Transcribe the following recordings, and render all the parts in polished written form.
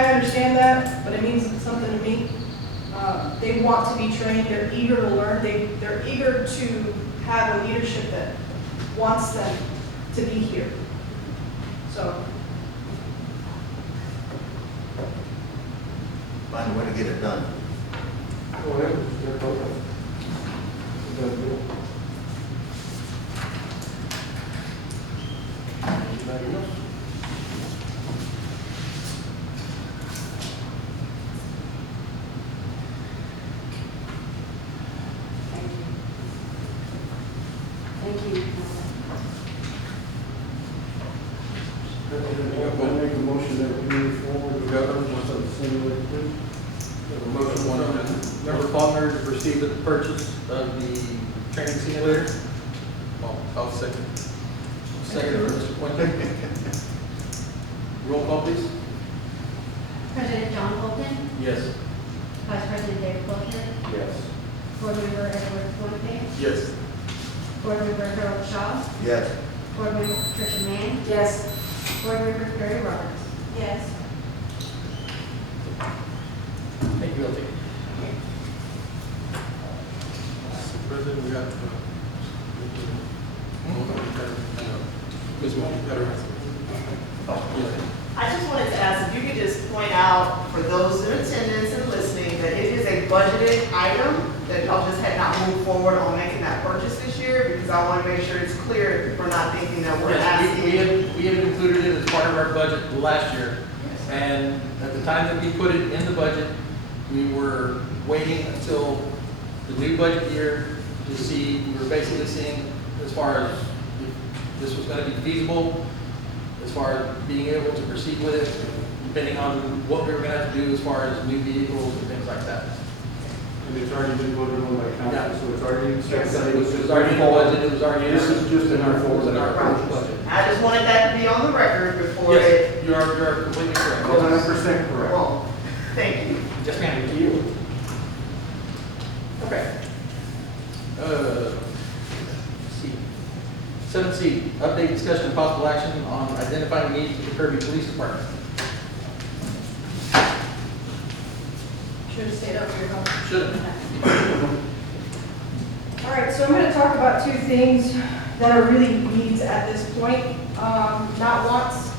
I understand that, but it means something to me. They want to be trained, they're eager to learn, they're eager to have a leadership that wants them to be here. So. Find a way to get it done. Whatever, they're both. Anybody else? Thank you. I make a motion that we move forward with governance of the simulator, please. A motion from Member Faulkner to proceed with the purchase of the training simulator. I'll second. Second for Mr. Quinton. Roll call, please. President John Holton, Yes. Vice President David Wilson, Yes. Board Member Edward Fuente, Yes. Board Member Harold Shaw, Yes. Board Member Patricia Mann, Yes. Board Member Kirby Roberts. Yes. Thank you, L.T. Mr. President, we got, Ms. Wong, you got her. I just wanted to ask if you could just point out for those in attendance and listening that it is a budgeted item, that y'all just had not moved forward on making that purchase this year, because I want to make sure it's clear we're not thinking that we're Yes, asking. we had included it as part of our budget last year. And at the time that we put it in the budget, we were waiting until the new budget year to see, we were basically seeing as far as if this was going to be feasible, as far as being able to proceed with it, depending on what we were going to have to do as far as new vehicles and things like that. And it's already been voted on by Yeah. council, so it's already. It was already in the budget, it was already in our. This is just in our it was in our Right. budget. I just wanted that to be on the record before it. Yes, you are completely correct. 100% correct. Well, thank you. Just ma'am, to you. Okay. Let's see. 7C, update discussion and possible action on identifying needs of the Kirby Police Department. Should have stayed up here, huh? Should. All right, so I'm going to talk about two things that are really needs at this point, not wants.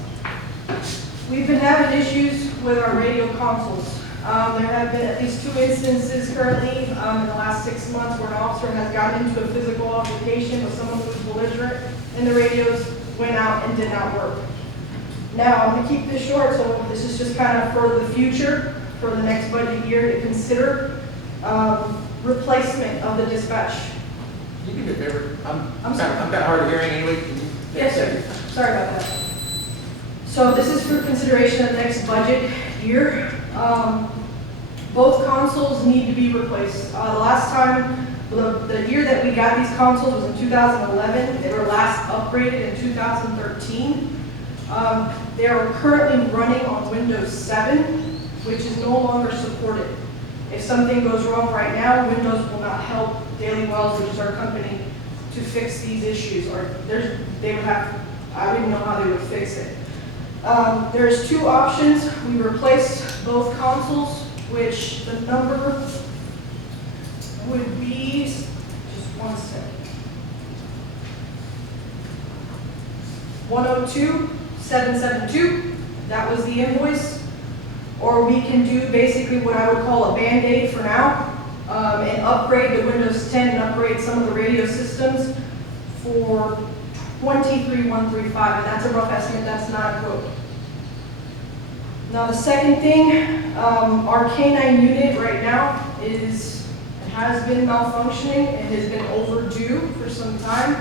We've been having issues with our radio consoles. There have been at least 2 instances currently in the last 6 months where an officer has gotten into a physical altercation with someone who was belligerent, and the radios went out and did not work. Now, I'm going to keep this short, so this is just kind of for the future, for the next budget year to consider replacement of the dispatch. You can do a favor. I'm sorry. kind of hard of hearing anyway. Can you take a Yes, sir. second? Sorry about that. So this is for consideration of next budget year. Both consoles need to be replaced. The last time, the year that we got these consoles was in 2011. They were last upgraded in 2013. They are currently running on Windows 7, which is no longer supported. If something goes wrong right now, Windows will not help Daily Wells, which is our company, to fix these issues. Or they would have, I don't even know how they would fix it. There's 2 options. We replaced both consoles, which the number would be, just one second, 102,772. That was the invoice. Or we can do basically what I would call a Band-Aid for now, and upgrade the Windows 10 and upgrade some of the radio systems for $23,135, and that's a rough estimate, that's not a quote. Now the second thing, our K9 unit right now has been malfunctioning and has been overdue for some time.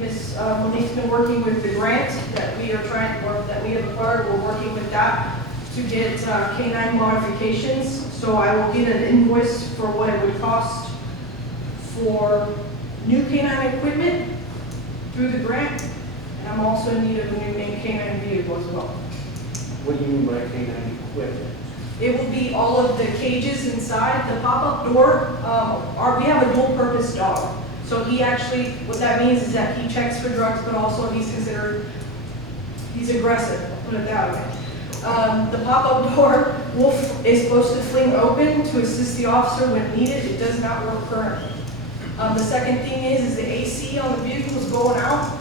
Ms. Monique's been working with the grant that we are trying to work, that we have acquired. We're working with that to get K9 modifications. So I will get an invoice for what it would cost for new K9 equipment through the grant. And I'm also in need of a new K9 vehicle as well. What do you mean by K9 equipment? It will be all of the cages inside, the pop-up door. We have a dual-purpose dog. So he actually, what that means is that he checks for drugs, but also he's aggressive, I'll put it that way. The pop-up door Wolf is supposed to fling open to assist the officer when needed. It does not work currently. The second thing is the AC on the vehicle is going out.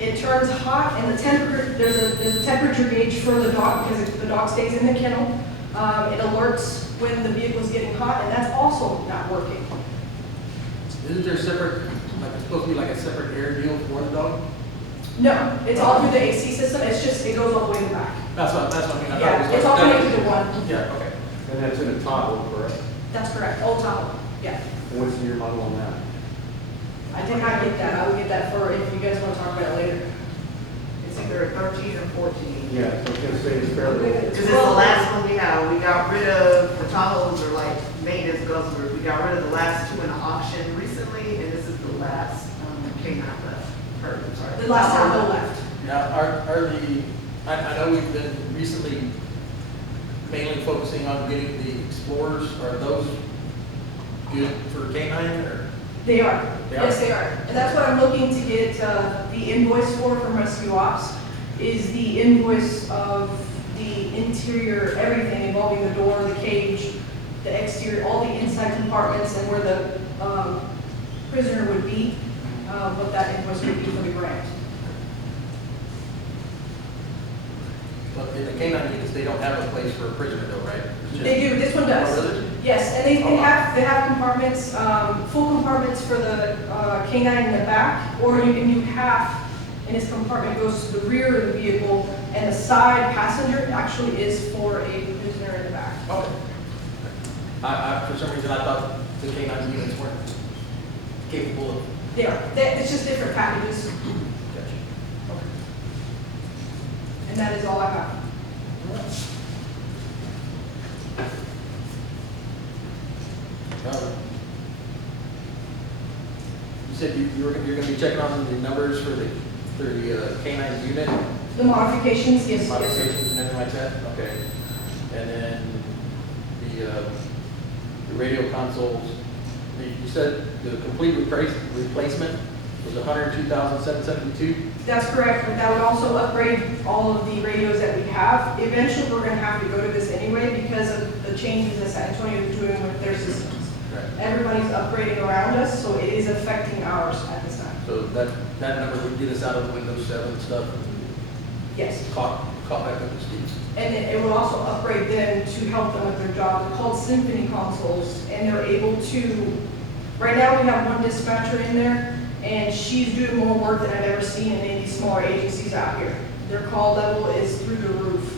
It turns hot and the temperature, there's a temperature gauge for the dog because the dog stays in the kennel. It alerts when the vehicle is getting hot, and that's also not working. Isn't there separate, like, it's supposed to be like a separate air deal for the dog? No, it's all through the AC system. It's just, it goes all the way in the back. That's what I mean. I thought it Yeah, was it's like all that. connected to one. Yeah, okay. And that's in a Tahoe, correct? That's correct. Old Tahoe. Yeah. What's the year model on that? I did not get that. I will get that for if you guys want to talk about it later. It's either 13 or 14. Yeah, so I was gonna say it's fairly old. Because it's the last one we have. We got rid of, the Tahoes are like maintenance guzzlers. We got rid of the last two in the auction recently, and this is the last K9 left. Or, I'm sorry. The last Tahoe left. Now, I know we've been recently mainly focusing on getting the Explorers. Are those good for K9 or? They are. They Yes, are? they are. And that's what I'm looking to get the invoice for from Rescue Ops, is the invoice of the interior, everything involving the door, the cage, the exterior, all the inside compartments and where the prisoner would be, what that invoice would be for the grant. But in the K9 units, they don't have a place for a prisoner though, right? It's just- They do, this one Oh, does. really? Yes, and they have compartments, full compartments for the canine in the back, or you can do half, and this compartment goes to the rear of the vehicle, and the side passenger actually is for a prisoner in the back. Okay. For some reason, I thought the K9 units weren't capable of. They are, it's just different packages, Gotcha. Okay. and that is all I have. You said you're gonna be checking on the numbers for the K9 unit The modifications, yes, yes, sir. modifications and everything like that? Okay. And then the radio consoles, you said the complete replacement was $102,772? That's correct, but that would also upgrade all of the radios that we have. Eventually, we're gonna have to go to this anyway because of the changes that San Antonio is doing with their systems. Right. Everybody's upgrading around us, so it is affecting ours at this time. So that number would get us out of the Windows 7 stuff and Yes. caught back up to speed. And it will also upgrade them to help them with their job. They're called Symphony consoles, and they're able to, right now we have one dispatcher in there, and she's doing more work than I've ever seen in any of these smaller agencies out here. Their call level is through the roof.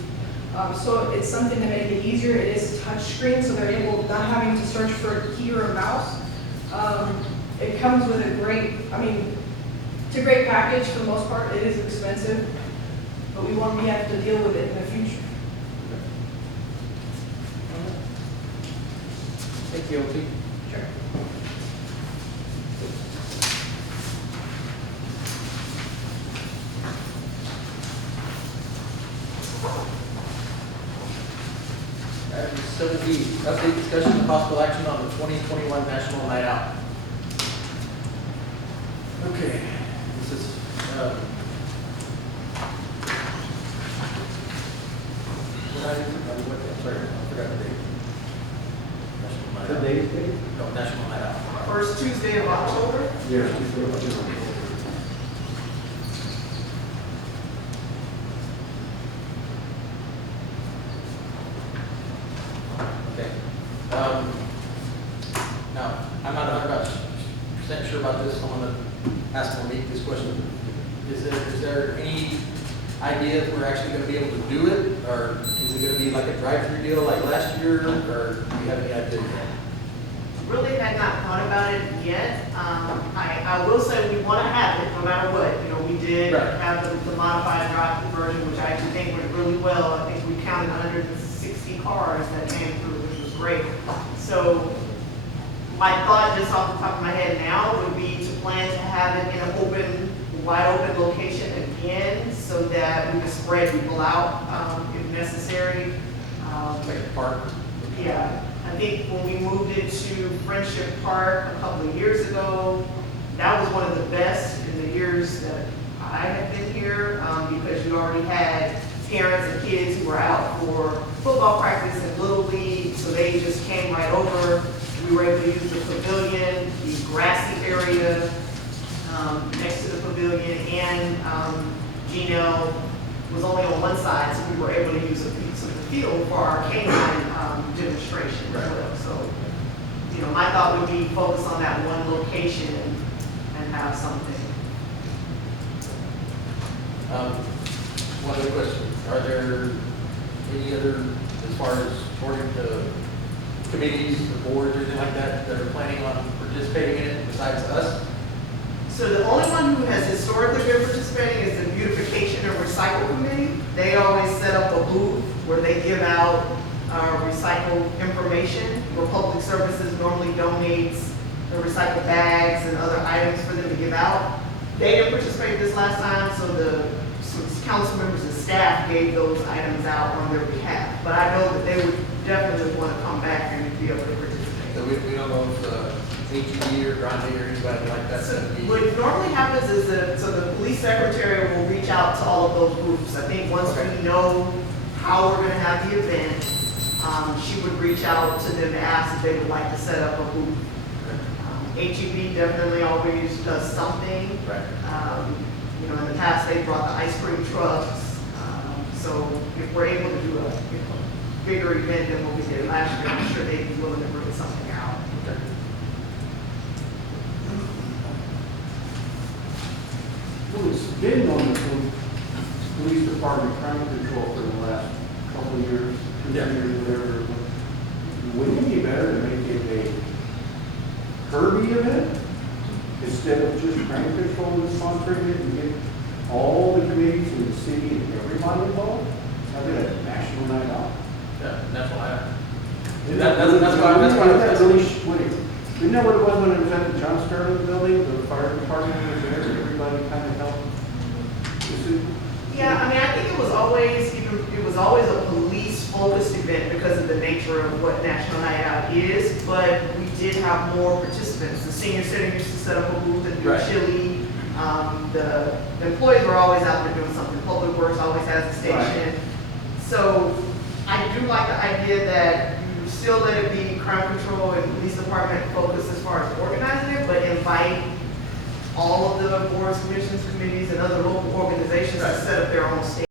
So it's something to make it easier. It is touch screen, so they're able, not having to search for a key or a mouse. It comes with a great, it's a great package for the most part. It is expensive, but we have to deal with it in the future. Thank you, LT. Sure. Item 7B, update discussion and possible action on the 2021 National Night Out. Okay, this is, sorry, I forgot the date. National Night Out. Today's date? No, National Night Out. First Tuesday of October. Yes. Okay. Now, I'm not 100% sure about this, I'm gonna ask Monique this question. Is there any idea if we're actually gonna be able to do it? Or is it gonna be like a drive-through deal like last year, or do you have any idea yet? Really had not thought about it yet. I will say we want to have it no matter what. You know, we did Right. have the modified drive-through version, which I actually think went really well. I think we counted 160 cars that came through, which was great. So my thought just off the top of my head now would be to plan to have it in an open, wide open location again so that we can spread people out if necessary. Like a park? Yeah, I think when we moved it to Friendship Park a couple of years ago, that was one of the best in the years that I have been here, because you already had parents and kids who were out for football practice and Little League, so they just came right over. We were able to use the pavilion, the grassy area next to the pavilion, and Gino was only on one side, so we were able to use a piece of the field for our canine demonstration as well. So, you know, my thought would be focus on that one location and have something. One other question, are there any other, as far as according to committees or boards or anything like that, that are planning on participating in it besides us? So the only one who has historically been participating is the Beautification and Recycle Committee. They always set up a booth where they give out recycled information, where Public Services normally donates the recycled bags and other items for them to give out. They didn't participate this last time, so the council members and staff gave those items out on their behalf. But I know that they would definitely want to come back and be able to participate. So we don't know if HEB or Grande or anybody like that's So going to be. what normally happens is that, so the police secretary will reach out to all of those groups. I think once Okay. we know how we're gonna have the event, she would reach out to them to ask if they would like to set up a booth. HEB definitely always does something. Right. You know, in the past, they brought the ice cream trucks. So if we're able to do a bigger event than what we did last year, I'm sure they'd be willing to bring something out. Okay. Well, it's been on the police department crime control for the last couple of years, two Yeah. years, whatever. Wouldn't it be better to make it a Kirby event instead of just crime control and sponsoring it and get all the committees in the city and everybody involved? Have it a national night out. Yeah, that's why That's isn't that what it was when it was at the John Sterling building, the fire department was there, and everybody kind of helped? Yeah, I mean, I think it was always a police-focused event because of the nature of what National Night Out is, but we did have more participants. The senior center used to set up a booth and do Right. chili. The employees were always out there doing something. Public Works always has a station. Right. So I do like the idea that you still let it be crime control and police department focused as far as organizing it, but invite all of the boards, commissions, committees, and other local organizations to Right. set up their own stage.